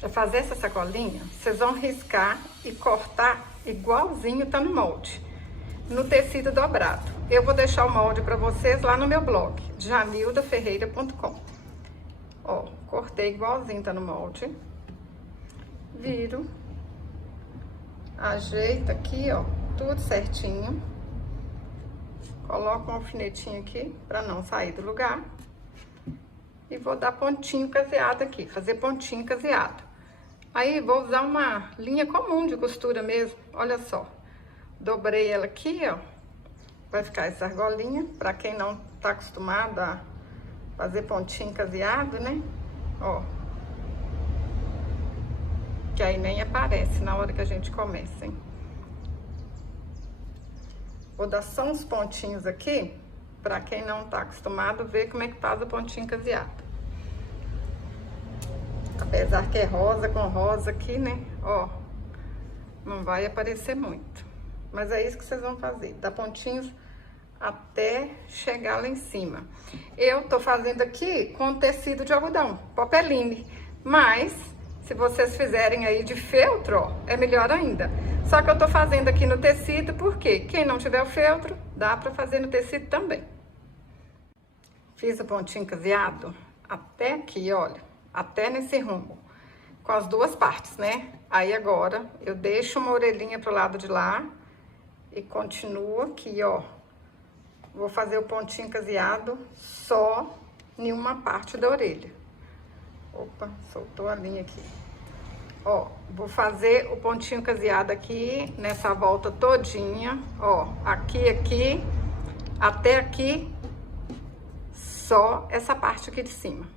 Para fazer essa sacolinha, vocês vão riscar e cortar igualzinho tá no molde, no tecido dobrado. Eu vou deixar o molde para vocês lá no meu blog, janildaferreira.com. Ó, cortei igualzinho tá no molde. Viro, ajeito aqui, ó, tudo certinho. Coloco um alfinetinho aqui para não sair do lugar. E vou dar pontinho caseado aqui, fazer pontinho caseado. Aí vou usar uma linha comum de costura mesmo, olha só. Dobrei ela aqui, ó. Vai ficar essa argolinha, para quem não tá acostumado a fazer pontinho caseado, né? Ó. Que aí nem aparece na hora que a gente começa, hein? Vou dar só uns pontinhos aqui, para quem não tá acostumado, ver como é que faz o pontinho caseado. Apesar que é rosa com rosa aqui, né? Ó, não vai aparecer muito. Mas é isso que vocês vão fazer, dar pontinhos até chegar lá em cima. Eu tô fazendo aqui com tecido de algodão, popeline. Mas, se vocês fizerem aí de feltro, ó, é melhor ainda. Só que eu tô fazendo aqui no tecido, porque quem não tiver o feltro, dá pra fazer no tecido também. Fiz o pontinho caseado até aqui, olha. Até nesse rumo, com as duas partes, né? Aí agora, eu deixo uma orelhinha pro lado de lá e continuo aqui, ó. Vou fazer o pontinho caseado só em uma parte da orelha. Opa, soltou a linha aqui. Ó, vou fazer o pontinho caseado aqui, nessa volta todinha, ó. Aqui, até aqui, só essa parte aqui de cima.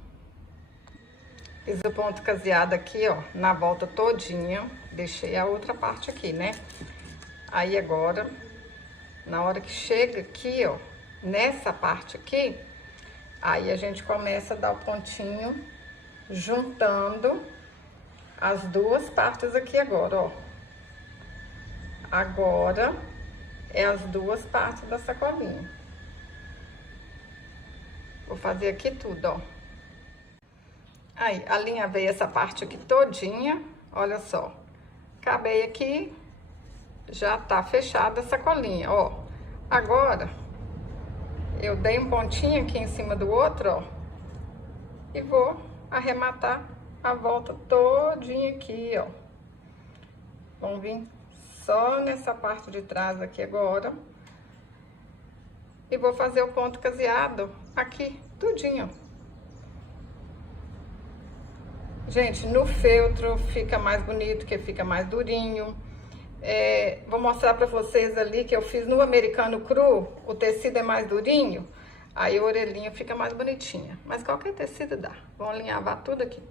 Fiz o ponto caseado aqui, ó, na volta todinha. Deixei a outra parte aqui, né? Aí agora, na hora que chega aqui, ó, nessa parte aqui, aí a gente começa a dar o pontinho juntando as duas partes aqui agora, ó. Agora é as duas partes da sacolinha. Vou fazer aqui tudo, ó. Aí, alinhavei essa parte aqui todinha, olha só. Acabei aqui, já tá fechada a sacolinha, ó. Agora, eu dei um pontinho aqui em cima do outro, ó. E vou arrematar a volta todinha aqui, ó. Vamos vir só nessa parte de trás aqui agora. E vou fazer o ponto caseado aqui, tudinho, ó. Gente, no feltro fica mais bonito, que fica mais durinho. Vou mostrar pra vocês ali que eu fiz no americano cru, o tecido é mais durinho, aí a orelhinha fica mais bonitinha. Mas qualquer tecido dá. Vamos alinhavar tudo aqui.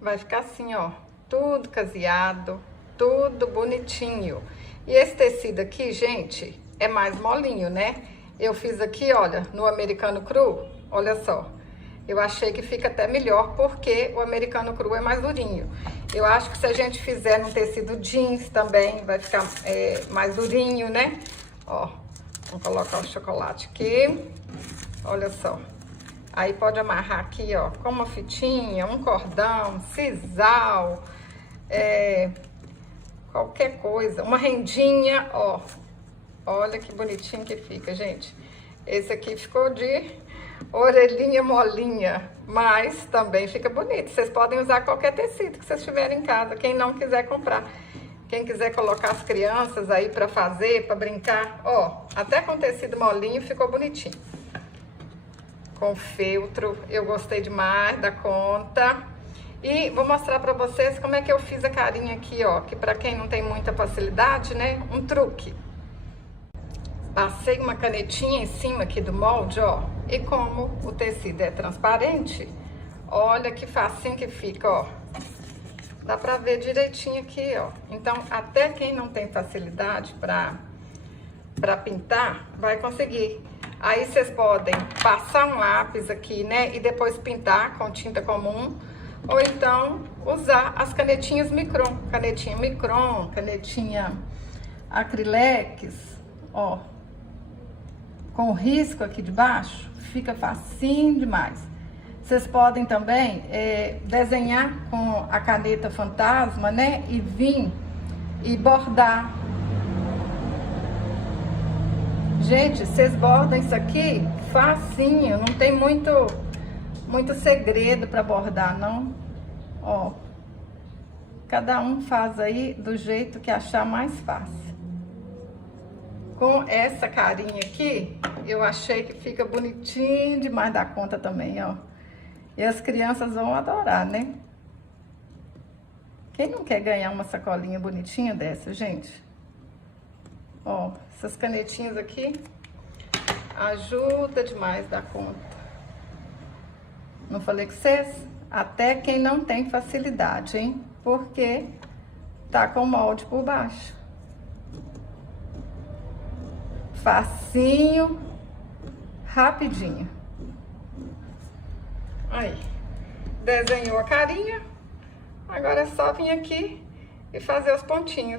Vai ficar assim, ó, tudo caseado, tudo bonitinho. E esse tecido aqui, gente, é mais molinho, né? Eu fiz aqui, olha, no americano cru, olha só. Eu achei que fica até melhor, porque o americano cru é mais durinho. Eu acho que se a gente fizer no tecido jeans também, vai ficar mais durinho, né? Ó, vamos colocar o chocolate aqui. Olha só. Aí pode amarrar aqui, ó, com uma fitinha, um cordão, sisal, qualquer coisa. Uma rendinha, ó. Olha que bonitinho que fica, gente. Esse aqui ficou de orelhinha molinha, mas também fica bonito. Vocês podem usar qualquer tecido que vocês tiverem em casa, quem não quiser comprar. Quem quiser colocar as crianças aí pra fazer, pra brincar, ó, até com tecido molinho ficou bonitinho. Com feltro, eu gostei demais da conta. E vou mostrar pra vocês como é que eu fiz a carinha aqui, ó, que pra quem não tem muita facilidade, né, um truque. Passei uma canetinha em cima aqui do molde, ó, e como o tecido é transparente, olha que facinho que fica, ó. Dá pra ver direitinho aqui, ó. Então, até quem não tem facilidade pra pintar, vai conseguir. Aí, vocês podem passar um lápis aqui, né, e depois pintar com tinta comum, ou então usar as canetinhas micron, canetinha acrylex, ó. Com o risco aqui de baixo, fica facinho demais. Vocês podem também desenhar com a caneta fantasma, né? E vir e bordar. Gente, vocês bordam isso aqui facinho, não tem muito segredo para bordar, não. Ó, cada um faz aí do jeito que achar mais fácil. Com essa carinha aqui, eu achei que fica bonitinho demais da conta também, ó. E as crianças vão adorar, né? Quem não quer ganhar uma sacolinha bonitinha dessa, gente? Ó, essas canetinhas aqui ajuda demais da conta. Não falei com vocês? Até quem não tem facilidade, hein? Porque tá com o molde por baixo. Facinho, rapidinho. Aí, desenhou a carinha. Agora é só vir aqui e fazer os pontinhos.